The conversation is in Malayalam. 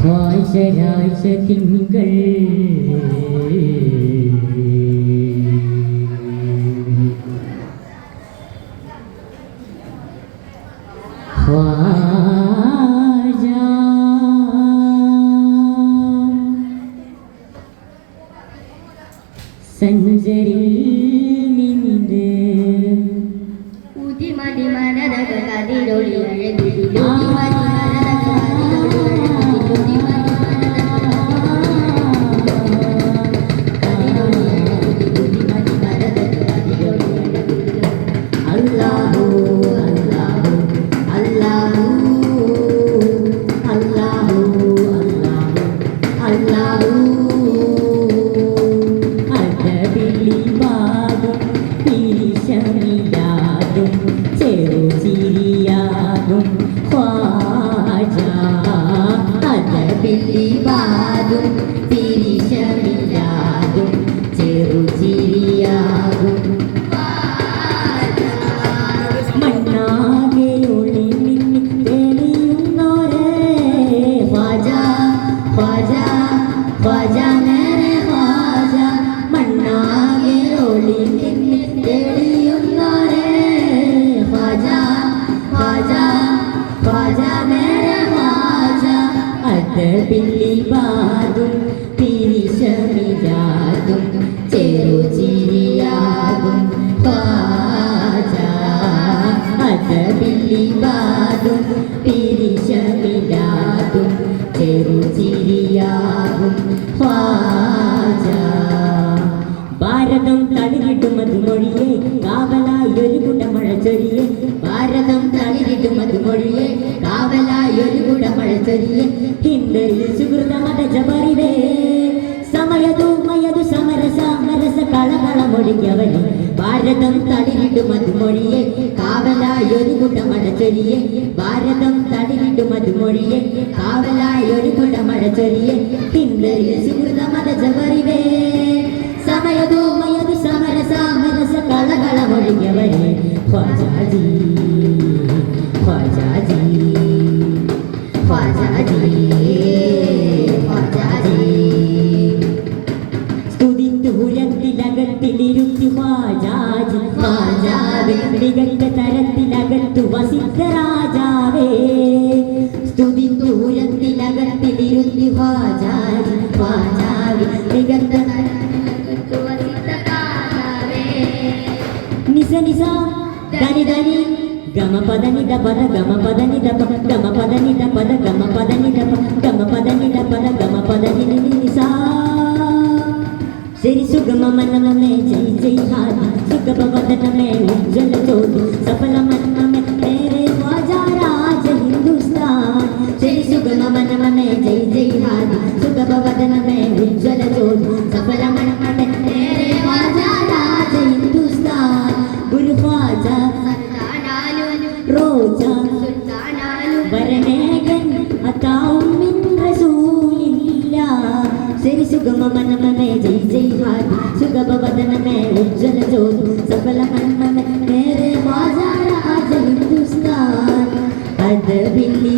ഖ്വാജരാജ തിങ്കൾ സഞ്ചരിൽ നിന്റെ ഉദിമതി മനരക കതിരൊളി അഴകിലോ പിള്ളി ബാതും പിരിശമിരാതും ചെറുചിരിയാകും ഖ്വാജാ അത പിള്ളി ബാതും പിരിശമിരാതും ചെറുചിരിയാകും ഖ്വാജാ ഭാരതം തളിരിടും മധുമൊഴിയെ കാവലായൊരു കുടമഴ ചൊരിയെ ഭാരതം തളിരിടും മധുമൊഴിയെ കാവലായൊരു കുടമഴ ചൊരിയെ ഹിന്ദയിൽ സുഹൃത മത ജബറിവേ സമയതു മയതു സമരസ മരസ കളകളമൊഴിക്കവനെ ഭാരതം തളിരിടും മധുമൊഴിയെ കാവലായൊരു കുടമഴ ചൊരിയെ ഭാരതം തളിരിടും മധുമൊഴിയെ കാവലായൊരു കുടമഴ ചൊരിയെ ഹിന്ദയിൽ സുഹൃത മത ജബറിവേ സമയതു മയതു സമരസ മരസ കളകളമൊഴിക്കവനെ ഖ്വാജാജി ഖ്വാജാജി ഖ്വാജാജി ഖ്വാജാജി സ്തുതിത്തു ഉയർത്തിലകത്തിലിരുത്തി ഖ്വാജാജി ഖ്വാജാവേ മികച്ച തരത്തിലകത്തു വസിച്ച രാജാവേ സ്തുതിത്തു ഉയർത്തിലകത്തിലിരുത്തി ഖ്വാജാജി ഖ്വാജാവേ മികച്ച തരത്തിലകത്തു വസിച്ച രാജാവേ നിസ നിസ ധനി ധനി ഗമ പദനി ദ പദ ഗമ പദനി ദ പദ ഗമ പദനി ദ പദ ഗമ പദനി ദ പദ ഗമ പദനി ദ പദ ഗമ പദനി നിസ ശരി സുഗമ മനമേ ജൈ ജൈ ഹാരി സുഗമ വദനമേ ഉജ്ജ്വല ജ്യോതി സഫല മനമേ തേരെ ഖ്വാജാ രാജ ഹിന്ദുസ്ഥാൻ ശരി സുഗമ മനമേ ജൈ ജൈ ഹാരി സുഗമ വദനമേ ഉജ്ജ്വല ജ്യോതി സഫല മനമേ തേരെ ഖ്വാജാ രാജ ഹിന്ദുസ്ഥാൻ ഗുരു ഖ്വാജാ റോജാ വരനേകൻ അതാവും മിൻ റസൂലില്ലാഹ് ശരി സുഗമ മനമേ ജൈ ജൈ ഹാരി സുഗമ വദനമേ ഉജ്ജ്വല ജ്യോതി സഫല മനമേ മേരെ ഖ്വാജാ രാജ ഹിന്ദുസ്ഥാൻ അദബില്ലി